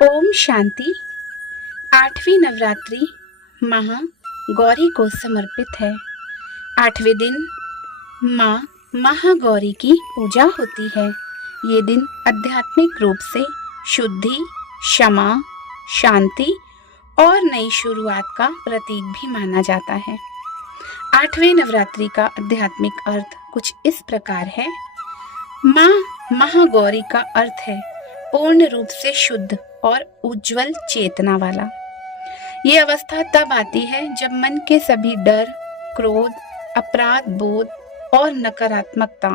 ओम शांति। आठवीं नवरात्रि महा गौरी को समर्पित है। आठवें दिन माँ महागौरी की पूजा होती है। ये दिन आध्यात्मिक रूप से शुद्धि, क्षमा, शांति और नई शुरुआत का प्रतीक भी माना जाता है। आठवें नवरात्रि का आध्यात्मिक अर्थ कुछ इस प्रकार है। माँ महागौरी का अर्थ है पूर्ण रूप से शुद्ध और उज्जवल चेतना वाला। ये अवस्था तब आती है जब मन के सभी डर, क्रोध, अपराध बोध और नकारात्मकता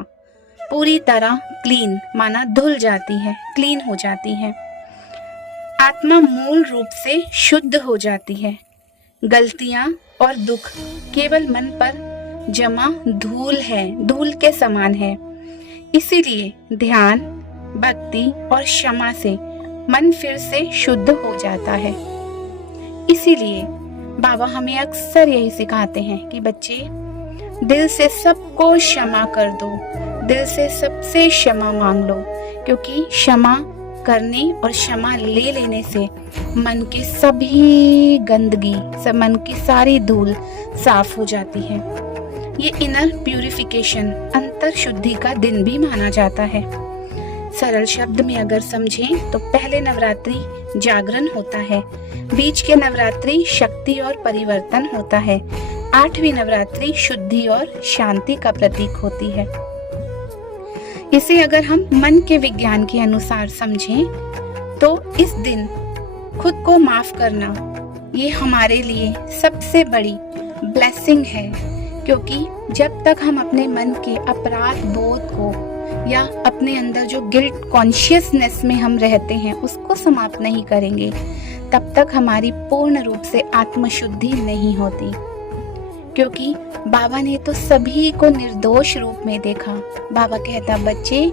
पूरी तरह क्लीन माना धुल जाती है, क्लीन हो जाती है। आत्मा मूल रूप से शुद्ध हो जाती है। गलतियां और दुख केवल मन पर जमा धूल है, धूल के समान है। इसीलिए ध्यान, भक्ति और क्षमा से मन फिर से शुद्ध हो जाता है। इसीलिए बाबा हमें अक्सर यही सिखाते हैं कि बच्चे दिल से सबको क्षमा कर दो, दिल से सबसे क्षमा मांग लो, क्योंकि क्षमा करने और क्षमा ले लेने से मन के सभी गंदगी, सब मन की सारी धूल साफ हो जाती है। ये इनर प्यूरिफिकेशन, अंतर शुद्धि का दिन भी माना जाता है। सरल शब्द में अगर समझें तो पहले नवरात्रि जागरण होता है, बीच के नवरात्रि शक्ति और परिवर्तन होता है, आठवीं नवरात्रि शुद्धि और शांति का प्रतीक होती है। इसे अगर हम मन के विज्ञान के अनुसार समझें तो इस दिन खुद को माफ करना ये हमारे लिए सबसे बड़ी ब्लेसिंग है, क्योंकि जब तक हम अपने मन के अपराध बोध को या अपने अंदर जो गिल्ट कॉन्शियसनेस में हम रहते हैं उसको समाप्त नहीं करेंगे, तब तक हमारी पूर्ण रूप से आत्मशुद्धि नहीं होती। क्योंकि बाबा ने तो सभी को निर्दोष रूप में देखा। बाबा कहता, बच्चे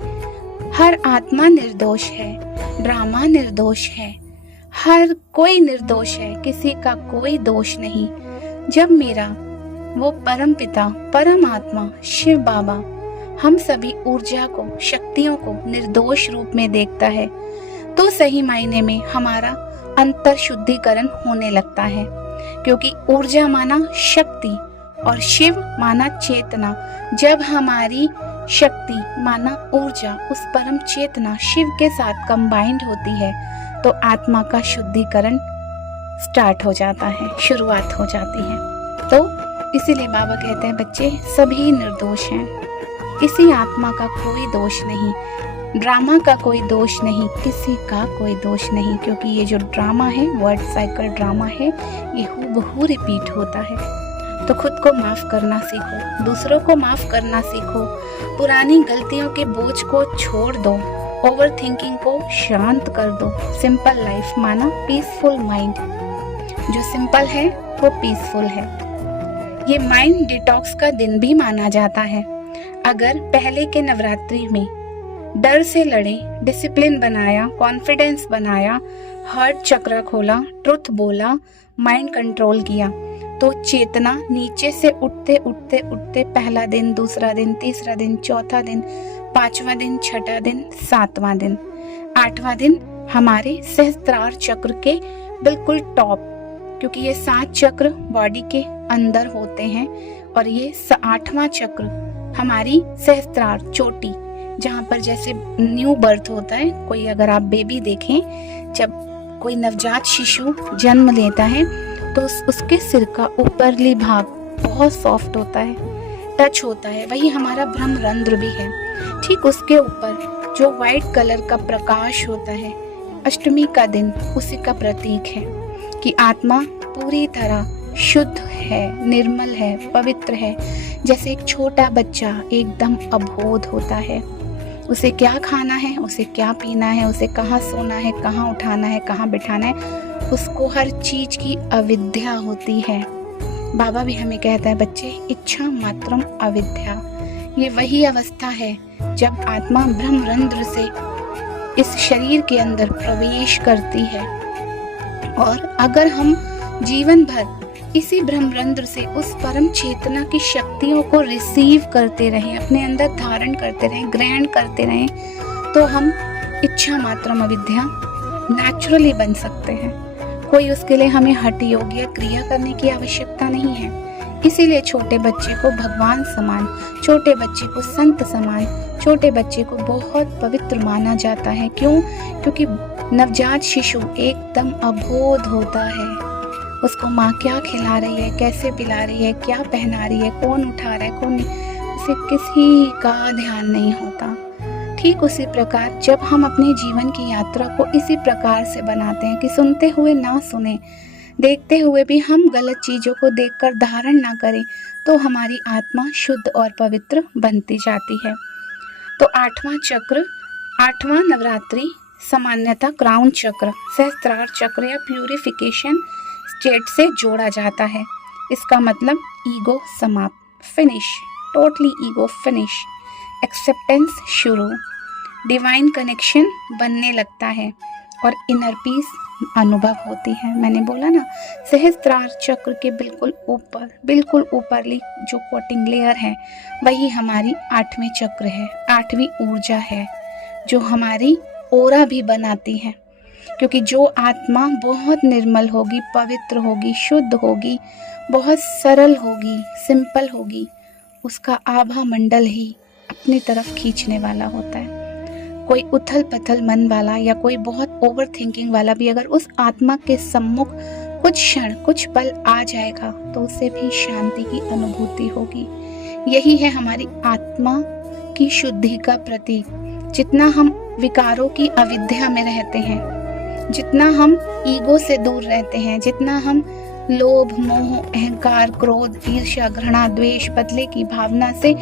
हर आत्मा निर्दोष है, ड्रामा निर्दोष है, हर कोई निर्दोष है, किसी का कोई दोष नहीं। जब मेरा वो परम पिता, परम आत्मा शिव बाबा हम सभी ऊर्जा को, शक्तियों को निर्दोष रूप में देखता है, तो सही मायने में हमारा अंतर शुद्धिकरण होने लगता है। क्योंकि ऊर्जा माना शक्ति और शिव माना चेतना। जब हमारी शक्ति माना ऊर्जा उस परम चेतना शिव के साथ कंबाइंड होती है तो आत्मा का शुद्धिकरण स्टार्ट हो जाता है, शुरुआत हो जाती है। तो इसीलिए बाबा कहते हैं, बच्चे सभी निर्दोष हैं, किसी आत्मा का कोई दोष नहीं, ड्रामा का कोई दोष नहीं, किसी का कोई दोष नहीं। क्योंकि ये जो ड्रामा है, वर्ड साइकिल ड्रामा है, ये हूबहू रिपीट होता है। तो खुद को माफ करना सीखो, दूसरों को माफ करना सीखो, पुरानी गलतियों के बोझ को छोड़ दो, ओवर थिंकिंग को शांत कर दो। सिंपल लाइफ माना पीसफुल माइंड। जो सिंपल है वो पीसफुल है। ये माइंड डिटॉक्स का दिन भी माना जाता है। अगर पहले के नवरात्रि में डर से लड़े, डिसिप्लिन बनाया, कॉन्फिडेंस बनाया, हार्ट चक्र खोला, ट्रुथ बोला, माइंड कंट्रोल किया, तो चेतना नीचे से उठते उठते उठते पहला दिन, दूसरा दिन, तीसरा दिन, चौथा दिन, पांचवा दिन, छठा दिन, सातवां दिन, आठवां दिन हमारे सहस्त्रार चक्र के बिल्कुल टॉप, क्योंकि ये 7 चक्र बॉडी के अंदर होते हैं और ये 8वां चक्र हमारी सहस्त्रार चोटी, जहाँ पर जैसे न्यू बर्थ होता है। कोई अगर आप बेबी देखें, जब कोई नवजात शिशु जन्म लेता है तो उसके सिर का ऊपरली भाग बहुत सॉफ्ट होता है, टच होता है, वही हमारा ब्रह्मरंध्र भी है। ठीक उसके ऊपर जो व्हाइट कलर का प्रकाश होता है, अष्टमी का दिन उसी का प्रतीक है कि आत्मा पूरी तरह शुद्ध है, निर्मल है, पवित्र है। जैसे एक छोटा बच्चा एकदम अबोध होता है, उसे क्या खाना है, उसे क्या पीना है, उसे कहाँ सोना है, कहाँ उठाना है, कहाँ बिठाना है, उसको हर चीज की अविद्या होती है। बाबा भी हमें कहता है, बच्चे इच्छा मात्रम अविद्या। ये वही अवस्था है जब आत्मा ब्रह्मरंध्र से इस शरीर के अंदर प्रवेश करती है। और अगर हम जीवन भर इसी ब्रह्मरंध्र से उस परम चेतना की शक्तियों को रिसीव करते रहें, अपने अंदर धारण करते रहें, ग्रहण करते रहें, तो हम इच्छा मात्रम अविद्या नेचुरली बन सकते हैं। कोई उसके लिए हमें हठ योग या क्रिया करने की आवश्यकता नहीं है। इसीलिए छोटे बच्चे को भगवान समान, छोटे बच्चे को संत समान, छोटे बच्चे को बहुत पवित्र माना जाता है। क्यों? क्योंकि नवजात शिशु एकदम अबोध होता है। उसको माँ क्या खिला रही है, कैसे पिला रही है, क्या पहना रही है, कौन उठा रहा है, कौन नहीं, उसे किसी का ध्यान नहीं होता। ठीक उसी प्रकार जब हम अपने जीवन की यात्रा को इसी प्रकार से बनाते हैं कि सुनते हुए ना सुने, देखते हुए भी हम गलत चीजों को देखकर धारण ना करें, तो हमारी आत्मा शुद्ध और पवित्र बनती जाती है। तो आठवां चक्र, आठवां नवरात्रि सामान्यतः क्राउन चक्र, सहस्त्रार चक्र या प्यूरिफिकेशन स्टेट से जोड़ा जाता है। इसका मतलब ईगो समाप्त, finish, totally ego finish, acceptance शुरू, डिवाइन कनेक्शन बनने लगता है और इनर पीस अनुभव होती है। मैंने बोला ना, सहस्त्रार चक्र के बिल्कुल ऊपरली जो कोटिंग लेयर है वही हमारी आठवें चक्र है, आठवीं ऊर्जा है जो हमारी ओरा भी बनाती है। क्योंकि जो आत्मा बहुत निर्मल होगी, पवित्र होगी, शुद्ध होगी, बहुत सरल होगी, सिंपल होगी, उसका आभा मंडल ही अपनी तरफ खींचने वाला होता है। कोई उथल पथल मन वाला या कोई बहुत ओवर थिंकिंग वाला भी अगर उस आत्मा के सम्मुख कुछ क्षण, कुछ पल आ जाएगा तो उसे भी शांति की अनुभूति होगी। यही है हमारी आत्मा की शुद्धि का प्रतीक। जितना हम विकारों की अविद्या में रहते हैं, जितना हम ईगो से दूर रहते हैं, जितना हम लोभ, मोह, अहंकार, क्रोध, ईर्ष्या, घृणा, द्वेष, बदले की भावना से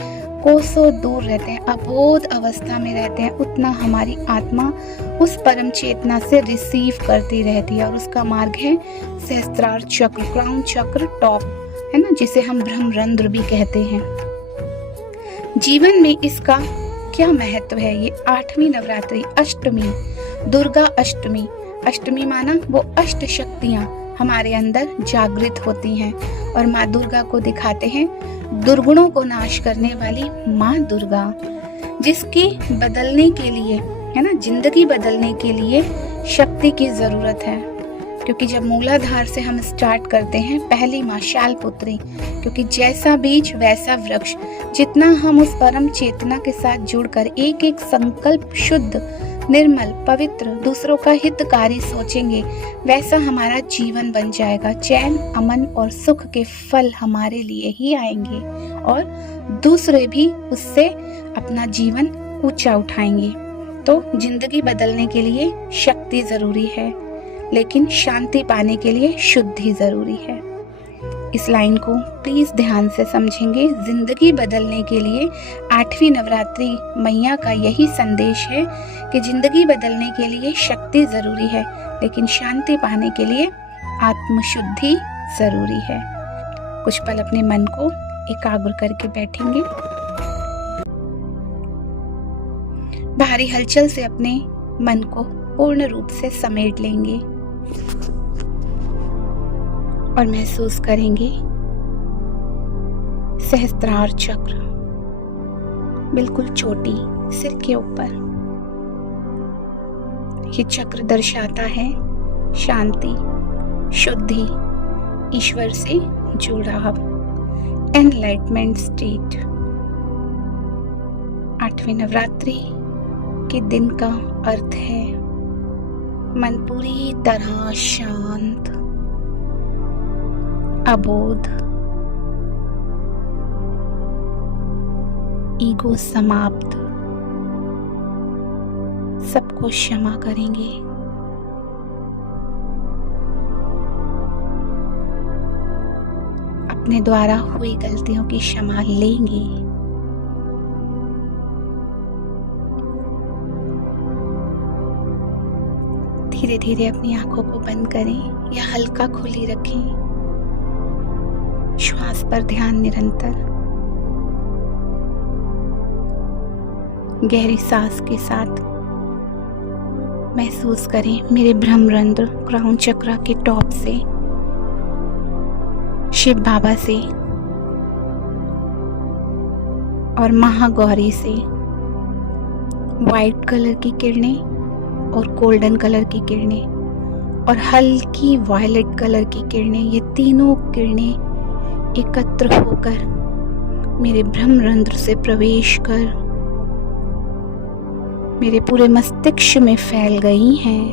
कोसों दूर रहते हैं, अबोध अवस्था में रहते हैं, उतना हमारी आत्मा उस परम चेतना से रिसीव करती रहती है। और उसका मार्ग है सहस्त्रार चक्र, क्राउन चक्र, टॉप है ना, जिसे हम ब्रह्मरंध्र भी कहते हैं। जीवन में इसका क्या महत्व है? ये आठवीं नवरात्रि, अष्टमी, दुर्गा अष्टमी, अष्टमी माना वो अष्ट शक्तियां हमारे अंदर जागृत होती हैं और माँ दुर्गा को दिखाते हैं दुर्गुणों को नाश करने वाली माँ दुर्गा, जिसकी बदलने के लिए, है ना, जिंदगी बदलने के लिए शक्ति की जरूरत है। क्योंकि जब मूलाधार से हम स्टार्ट करते हैं, पहली माँ शैलपुत्री, क्योंकि जैसा बीज वैसा वृक्ष, जितना हम उस परम चेतना के साथ जुड़कर एक एक संकल्प शुद्ध, निर्मल, पवित्र, दूसरों का हितकारी सोचेंगे, वैसा हमारा जीवन बन जाएगा। चैन, अमन और सुख के फल हमारे लिए ही आएंगे और दूसरे भी उससे अपना जीवन ऊंचा उठाएंगे। तो जिंदगी बदलने के लिए शक्ति जरूरी है, लेकिन शांति पाने के लिए शुद्धि जरूरी है। इस लाइन को प्लीज ध्यान से समझेंगे। जिंदगी बदलने के लिए आठवीं नवरात्रि मैया का यही संदेश है कि जिंदगी बदलने के लिए शक्ति जरूरी है, लेकिन शांति पाने के लिए आत्मशुद्धि जरूरी है। कुछ पल अपने मन को एकाग्र करके बैठेंगे। भारी हलचल से अपने मन को पूर्ण रूप से समेट लेंगे और महसूस करेंगे सहस्त्रार चक्र बिल्कुल चोटी सिर के ऊपर। ये चक्र दर्शाता है शांति, शुद्धि, ईश्वर से जुड़ाव, एनलाइटमेंट स्टेट। आठवीं नवरात्रि के दिन का अर्थ है मन पूरी तरह शांत, अबोध, ईगो समाप्त, सबको क्षमा करेंगे। अपने द्वारा हुई गलतियों की क्षमा लेंगे। धीरे धीरे अपनी आंखों को बंद करें या हल्का खुली रखें। श्वास पर ध्यान निरंतर, गहरी सांस के साथ महसूस करें मेरे ब्रह्मरंध्र क्राउन चक्र के टॉप से शिव बाबा से और महागौरी से वाइट कलर की किरणें और गोल्डन कलर की किरणें और हल्की वायलेट कलर की किरणें, ये तीनों किरणें एकत्र होकर मेरे ब्रह्मरंध्र से प्रवेश कर मेरे पूरे मस्तिष्क में फैल गई हैं।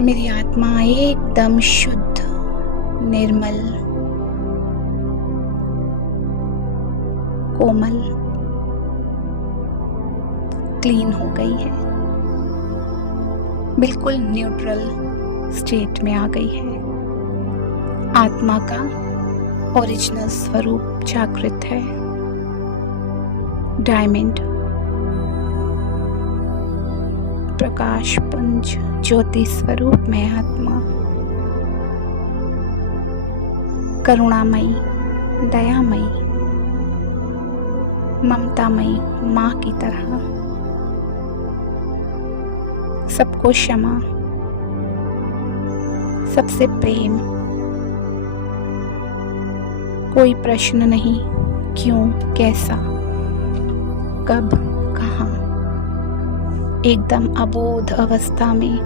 मेरी आत्मा एकदम शुद्ध, निर्मल, कोमल, क्लीन हो गई है, बिल्कुल न्यूट्रल स्टेट में आ गई है। आत्मा का ओरिजिनल स्वरूप जागृत है। डायमंड, प्रकाश पुंज, ज्योति स्वरूप में आत्मा, करुणामयी, दयामयी, ममतामयी माँ की तरह, सबको क्षमा, सबसे प्रेम, कोई प्रश्न नहीं, क्यों, कैसा, कब, कहाँ, एकदम अबोध अवस्था में,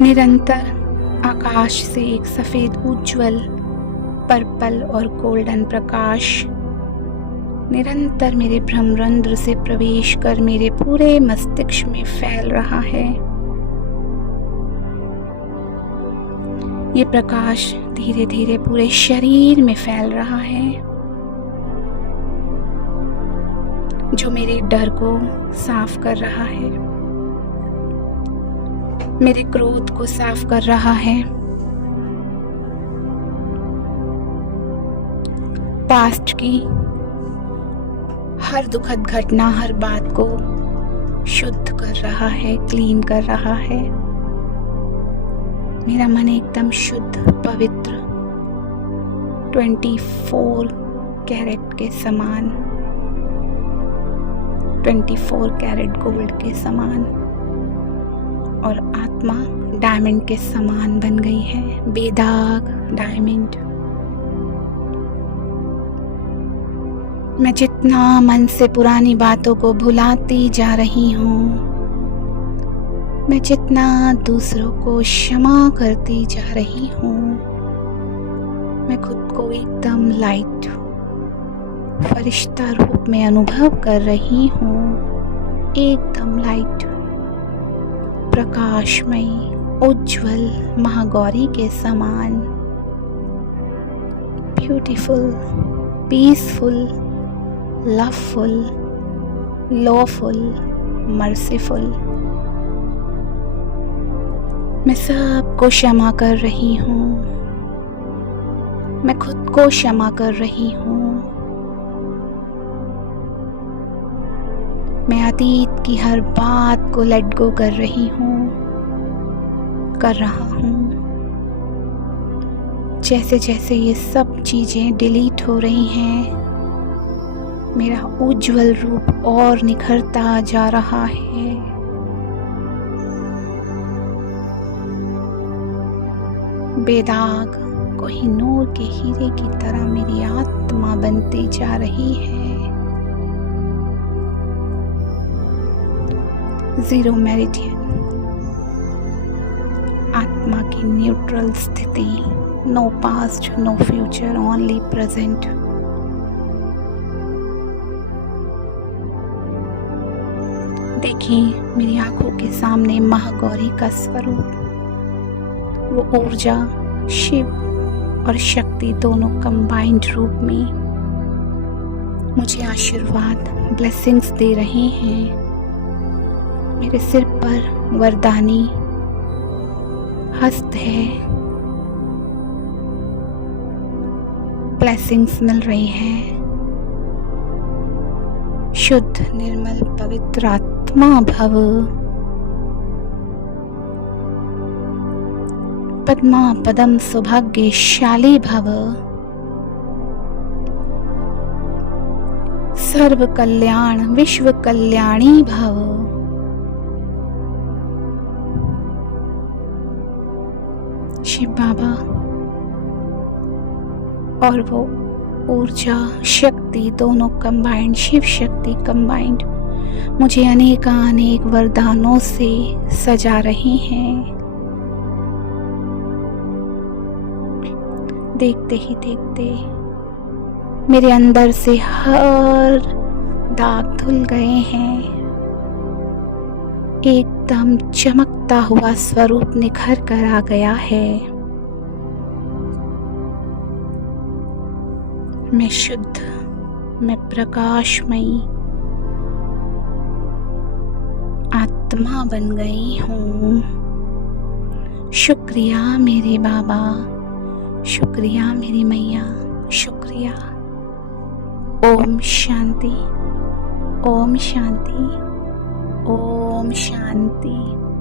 निरंतर आकाश से एक सफेद उज्ज्वल पर्पल और गोल्डन प्रकाश निरंतर मेरे ब्रह्मरंध्र से प्रवेश कर मेरे पूरे मस्तिष्क में फैल रहा है। ये प्रकाश धीरे धीरे पूरे शरीर में फैल रहा है, जो मेरे डर को साफ कर रहा है, मेरे क्रोध को साफ कर रहा है, पास्ट की हर दुखद घटना, हर बात को शुद्ध कर रहा है, क्लीन कर रहा है। मेरा मन एकदम शुद्ध, पवित्र, 24 कैरेट के समान, 24 कैरेट गोल्ड के समान, और आत्मा डायमंड के समान बन गई है, बेदाग डायमंड। मैं जितना मन से पुरानी बातों को भुलाती जा रही हूँ, मैं जितना दूसरों को क्षमा करती जा रही हूँ, मैं खुद को एकदम लाइट, फरिश्ता रूप में अनुभव कर रही हूँ, एकदम लाइट, प्रकाशमयी, उज्ज्वल महागौरी के समान, beautiful, peaceful, loveful, lawful, merciful. मैं सबको क्षमा कर रही हूँ, मैं खुद को क्षमा कर रही हूँ, मैं अतीत की हर बात को लेट गो कर रही हूँ, कर रहा हूँ। जैसे जैसे ये सब चीजें डिलीट हो रही हैं, मेरा उज्ज्वल रूप और निखरता जा रहा है। बेदाग कोहिनूर के हीरे की तरह मेरी आत्मा बनती जा रही है। जीरो मेरिडियन, आत्मा की न्यूट्रल स्थिति, no past, no future, only present. देखिए मेरी आंखों के सामने महागौरी का स्वरूप, वो ऊर्जा, शिव और शक्ति दोनों कंबाइंड रूप में मुझे आशीर्वाद, ब्लेसिंग्स दे रहे हैं। मेरे सिर पर वरदानी हस्त है, ब्लेसिंग्स मिल रही है। शुद्ध, निर्मल, पवित्र आत्मा भव, पद्मा पदम सौभाग्यशाली भव, सर्व कल्याण विश्व कल्याणी भव। शिव बाबा और वो ऊर्जा शक्ति दोनों कंबाइंड, शिव शक्ति कंबाइंड मुझे अनेक वरदानों से सजा रही हैं। देखते ही देखते मेरे अंदर से हर दाग धुल गए हैं। एकदम चमकता हुआ स्वरूप निखर कर आ गया है। मैं शुद्ध, मैं प्रकाशमयी आत्मा बन गई हूँ। शुक्रिया मेरे बाबा, शुक्रिया मेरी मैया, शुक्रिया। ओम शांति, ओम शांति, ओम शांति।